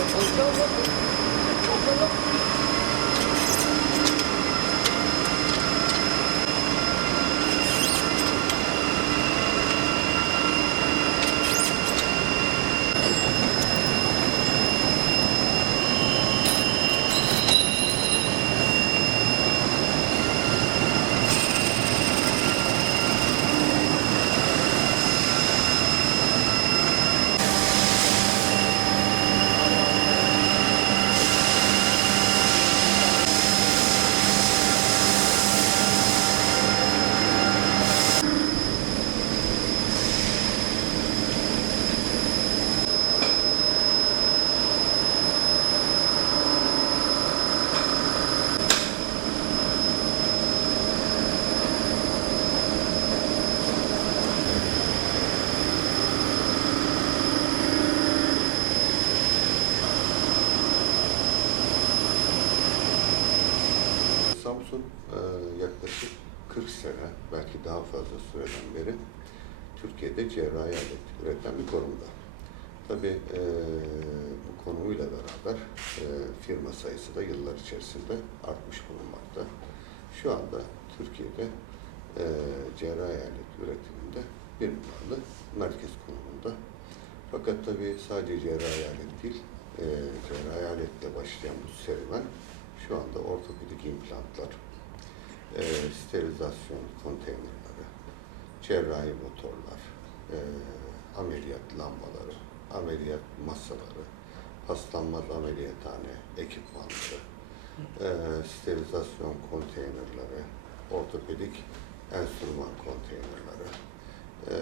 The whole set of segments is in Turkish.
お正月 Samsun e, yaklaşık 40 sene, belki daha fazla süreden beri Türkiye'de cerrahi alet üreten bir konumda. Tabii e, bu konumuyla beraber e, firma sayısı da yıllar içerisinde artmış bulunmakta. Şu anda Türkiye'de e, cerrahi alet üretiminde bir numaralı merkez konumunda. Fakat tabii sadece cerrahi alet değil, e, cerrahi aletle başlayan bu serüven şu anda ortopedik implantlar, e, sterilizasyon konteynerleri, cerrahi motorlar, e, ameliyat lambaları, ameliyat masaları, paslanmaz ameliyathane ekipmanları, e, sterilizasyon konteynerleri, ortopedik enstrüman konteynerleri, e,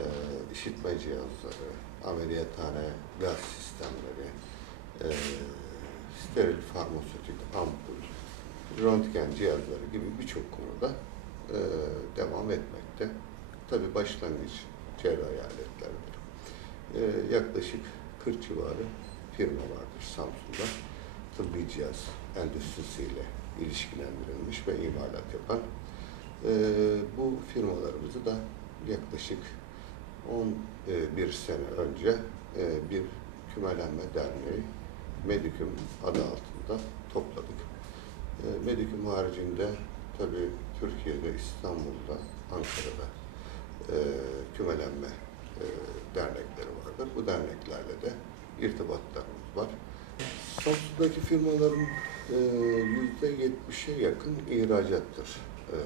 işitme cihazları, ameliyathane gaz sistemleri, e, steril farmasötik ampul, röntgen cihazları gibi birçok konuda e, devam etmekte. Tabii başlangıç cerrahi aletlerdir. E, yaklaşık 40 civarı firma vardır Samsun'da. Tıbbi cihaz endüstrisiyle ilişkilendirilmiş ve imalat yapan. E, bu firmalarımızı da yaklaşık 11 sene önce e, bir kümelenme derneği Mediküm adı altında topladık. E, Mediküm haricinde tabii Türkiye'de, İstanbul'da, Ankara'da e, kümelenme e, dernekleri vardır. Bu derneklerle de irtibatlarımız var. Samsun'daki firmaların e, yüzde yetmişe yakın ihracattır e, e,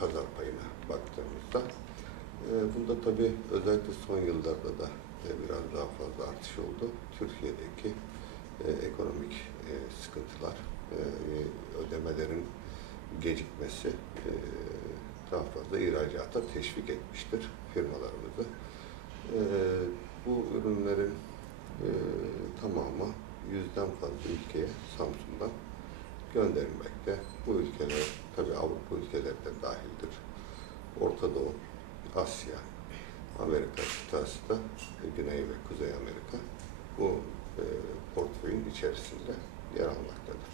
pazar payına baktığımızda. E, bunda tabii özellikle son yıllarda da e, biraz daha fazla artış oldu. Türkiye'deki e, ekonomik e, sıkıntılar, ödemelerin gecikmesi daha fazla ihracata teşvik etmiştir firmalarımızı. Bu ürünlerin tamamı yüzden fazla ülkeye Samsun'dan gönderilmekte. Bu ülkeler tabii Avrupa ülkeleri de dahildir. Orta Doğu, Asya, Amerika kıtası da e, Güney ve Kuzey Amerika bu e, portföyün içerisinde yer almaktadır.